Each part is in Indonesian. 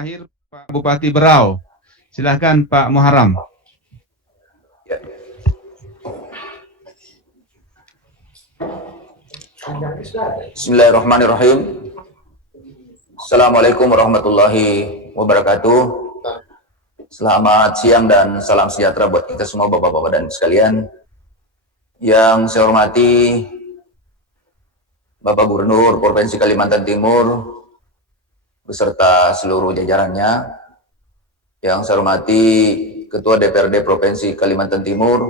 terakhir Pak Bupati Berau. Silahkan Pak Muharram. Ya. Bismillahirrahmanirrahim. Assalamualaikum warahmatullahi wabarakatuh. Selamat siang dan salam sejahtera buat kita semua Bapak-Bapak dan sekalian. Yang saya hormati Bapak Gubernur Provinsi Kalimantan Timur beserta seluruh jajarannya. Yang saya hormati Ketua DPRD Provinsi Kalimantan Timur,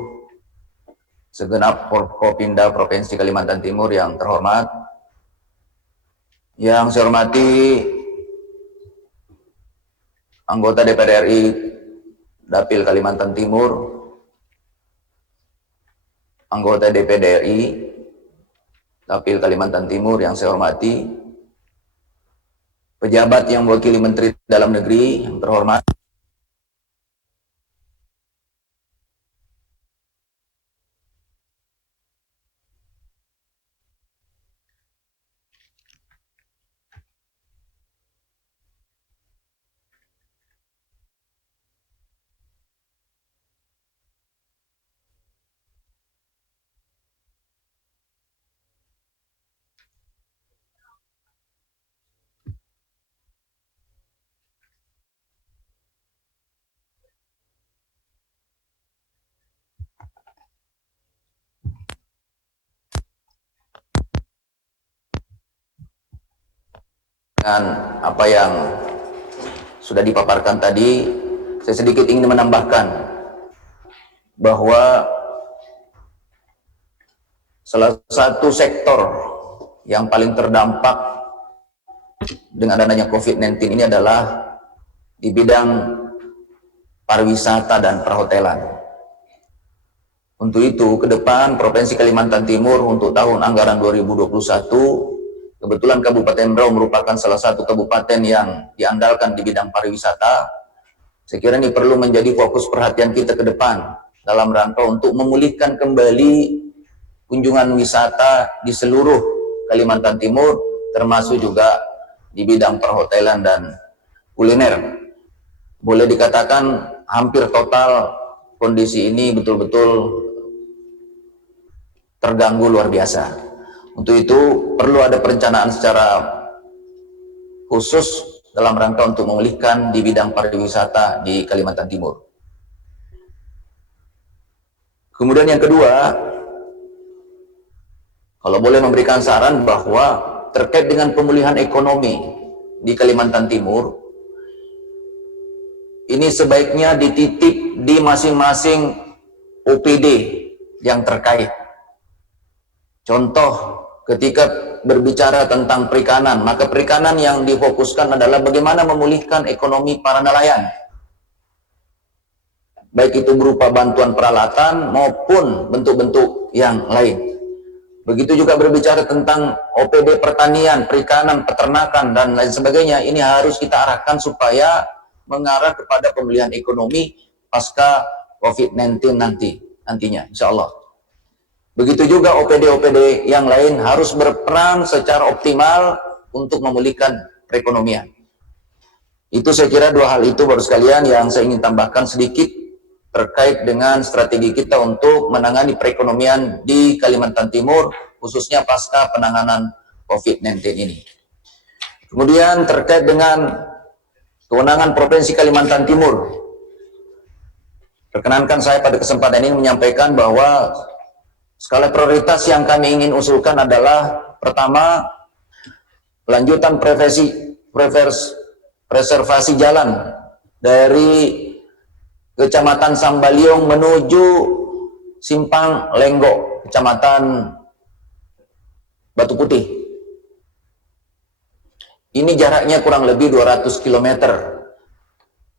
segenap Forkopimda Provinsi Kalimantan Timur yang terhormat. Yang saya hormati anggota DPR RI Dapil Kalimantan Timur, anggota DPD RI Dapil Kalimantan Timur yang saya hormati, pejabat yang mewakili Menteri Dalam Negeri yang terhormat, dengan apa yang sudah dipaparkan tadi, saya sedikit ingin menambahkan bahwa salah satu sektor yang paling terdampak dengan adanya COVID-19 ini adalah di bidang pariwisata dan perhotelan. Untuk itu, ke depan Provinsi Kalimantan Timur untuk tahun anggaran 2021, kebetulan Kabupaten Berau merupakan salah satu kabupaten yang diandalkan di bidang pariwisata. Saya kira ini perlu menjadi fokus perhatian kita ke depan dalam rangka untuk memulihkan kembali kunjungan wisata di seluruh Kalimantan Timur, termasuk juga di bidang perhotelan dan kuliner. Boleh dikatakan hampir total kondisi ini betul-betul terganggu luar biasa. Untuk itu perlu ada perencanaan secara khusus dalam rangka untuk memulihkan di bidang pariwisata di Kalimantan Timur. Kemudian yang kedua, kalau boleh memberikan saran bahwa terkait dengan pemulihan ekonomi di Kalimantan Timur, ini sebaiknya dititip di masing-masing OPD yang terkait. Contoh, ketika berbicara tentang perikanan, maka perikanan yang difokuskan adalah bagaimana memulihkan ekonomi para nelayan. Baik itu berupa bantuan peralatan maupun bentuk-bentuk yang lain. Begitu juga berbicara tentang OPD pertanian, perikanan, peternakan, dan lain sebagainya. Ini harus kita arahkan supaya mengarah kepada pemulihan ekonomi pasca COVID-19 nantinya, insya Allah. Begitu juga OPD-OPD yang lain harus berperan secara optimal untuk memulihkan perekonomian. Itu saya kira dua hal itu baru sekalian yang saya ingin tambahkan sedikit terkait dengan strategi kita untuk menangani perekonomian di Kalimantan Timur, khususnya pasca penanganan COVID-19 ini. Kemudian terkait dengan kewenangan Provinsi Kalimantan Timur, perkenankan saya pada kesempatan ini menyampaikan bahwa skala prioritas yang kami ingin usulkan adalah pertama, lanjutan preservasi jalan dari Kecamatan Sambaliong menuju Simpang Lenggo, Kecamatan Batu Putih. Ini jaraknya kurang lebih 200 km.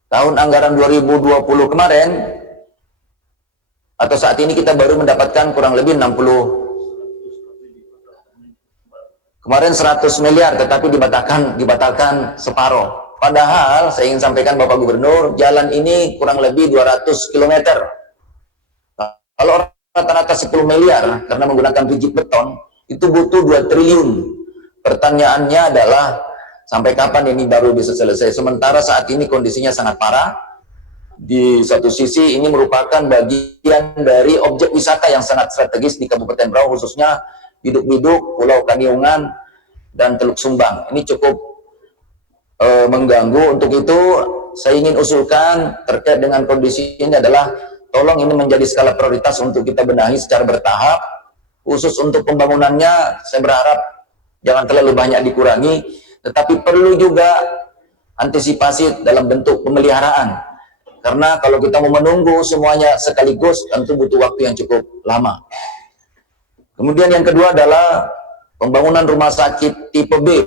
Tahun anggaran 2020 kemarin, atau saat ini kita baru mendapatkan kurang lebih 60. Kemarin 100 miliar, tetapi dibatalkan separuh. Padahal saya ingin sampaikan Bapak Gubernur, jalan ini kurang lebih 200 km. Kalau rata-rata 10 miliar karena menggunakan biji beton, itu butuh 2 triliun. Pertanyaannya adalah Sampai kapan ini baru bisa selesai? Sementara saat ini kondisinya sangat parah. Di satu sisi ini merupakan bagian dari objek wisata yang sangat strategis di Kabupaten Berau, khususnya Biduk-Biduk, Pulau Kaniungan, dan Teluk Sumbang. Ini cukup mengganggu. Untuk itu saya ingin usulkan terkait dengan kondisi ini adalah tolong ini menjadi skala prioritas untuk kita benahi secara bertahap. Khusus untuk pembangunannya saya berharap jangan terlalu banyak dikurangi, tetapi perlu juga antisipasi dalam bentuk pemeliharaan. Karena kalau kita mau menunggu semuanya sekaligus, tentu butuh waktu yang cukup lama. Kemudian yang kedua adalah pembangunan rumah sakit tipe B.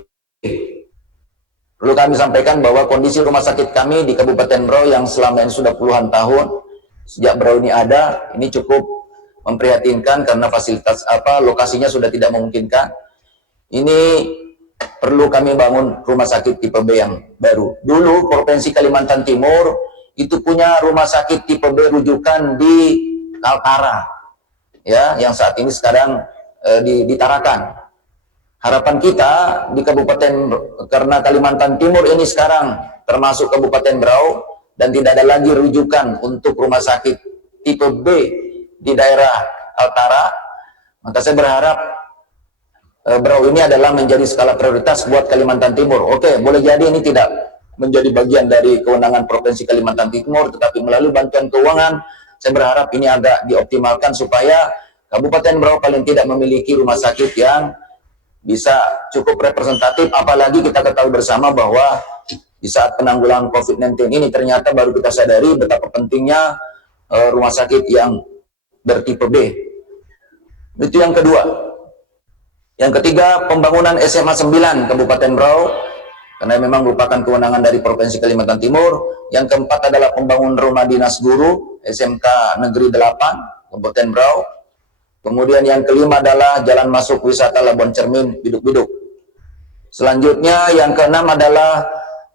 Perlu kami sampaikan bahwa kondisi rumah sakit kami di Kabupaten Berau yang selama ini sudah puluhan tahun, sejak Berau ini ada, ini cukup memprihatinkan karena fasilitas lokasinya sudah tidak memungkinkan. Ini perlu kami bangun rumah sakit tipe B yang baru. Dulu Provinsi Kalimantan Timur itu punya rumah sakit tipe B rujukan di Kaltara, ya, yang saat ini sekarang di Tarakan. Harapan kita di Kabupaten, karena Kalimantan Timur ini sekarang termasuk Kabupaten Berau dan tidak ada lagi rujukan untuk rumah sakit tipe B di daerah Kaltara, maka saya berharap Berau ini adalah menjadi skala prioritas buat Kalimantan Timur. Oke, boleh jadi ini tidak menjadi bagian dari kewenangan Provinsi Kalimantan Timur, tetapi melalui bantuan keuangan, saya berharap ini agak dioptimalkan supaya Kabupaten Berau paling tidak memiliki rumah sakit yang bisa cukup representatif. Apalagi kita ketahui bersama bahwa di saat penanggulangan COVID-19 ini ternyata baru kita sadari betapa pentingnya rumah sakit yang bertipe B. Itu yang kedua. Yang ketiga, pembangunan SMA 9 Kabupaten Berau, karena memang merupakan kewenangan dari Provinsi Kalimantan Timur. Yang keempat adalah pembangunan rumah dinas guru SMK Negeri 8 Kabupaten Berau. Kemudian yang kelima adalah jalan masuk wisata Labuan Cermin Biduk-Biduk. Selanjutnya yang keenam adalah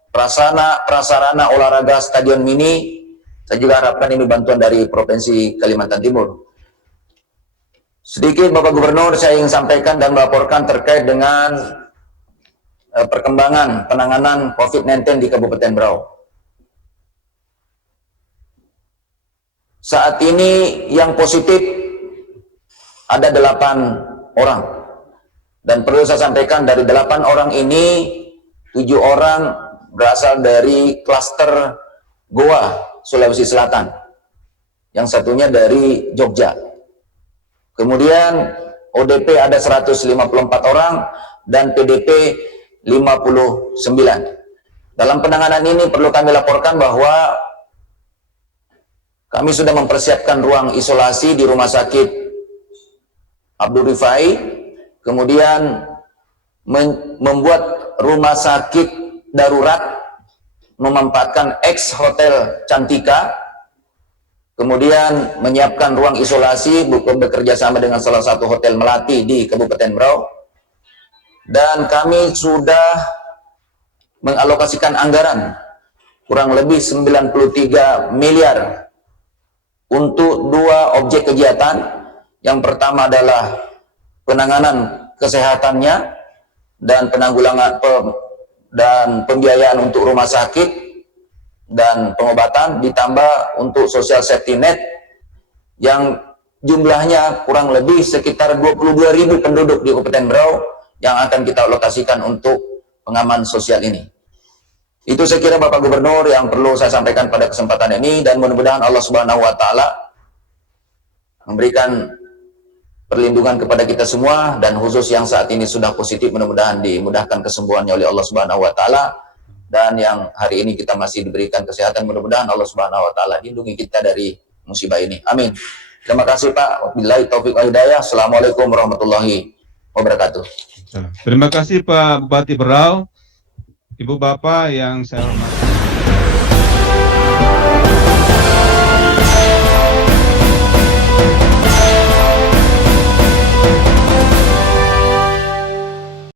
prasarana olahraga stadion mini. Saya juga harapkan ini bantuan dari Provinsi Kalimantan Timur. Sedikit Bapak Gubernur saya ingin sampaikan dan melaporkan terkait dengan perkembangan penanganan COVID-19 di Kabupaten Berau. Saat ini yang positif ada 8 orang. Dan perlu saya sampaikan dari 8 orang ini 7 orang berasal dari klaster Goa, Sulawesi Selatan. Yang satunya dari Jogja. Kemudian ODP ada 154 orang dan PDP 59. Dalam penanganan ini perlu kami laporkan bahwa kami sudah mempersiapkan ruang isolasi di Rumah Sakit Abdul Rifai, kemudian membuat rumah sakit darurat, memanfaatkan ex Hotel Cantika, kemudian menyiapkan ruang isolasi, bekerja sama dengan salah satu hotel melati di Kabupaten Berau, dan kami sudah mengalokasikan anggaran kurang lebih 93 miliar untuk 2 objek kegiatan. Yang pertama adalah penanganan kesehatannya dan penanggulangan dan pembiayaan untuk rumah sakit dan pengobatan, ditambah untuk social safety net yang jumlahnya kurang lebih sekitar 22.000 penduduk di Kabupaten Berau yang akan kita alokasikan untuk pengaman sosial ini. Itu saya kira Bapak Gubernur yang perlu saya sampaikan pada kesempatan ini, dan mudah-mudahan Allah Subhanahu wa taala memberikan perlindungan kepada kita semua, dan khusus yang saat ini sudah positif mudah-mudahan dimudahkan kesembuhannya oleh Allah Subhanahu wa taala. Dan yang hari ini kita masih diberikan kesehatan, mudah-mudahan Allah Subhanahu wa taala lindungi kita dari musibah ini. Amin. Terima kasih Pak. Wabillahi taufiq wal hidayah. Assalamualaikum warahmatullahi wabarakatuh. Terima kasih Pak Bupati Berau, Ibu Bapak yang saya hormati.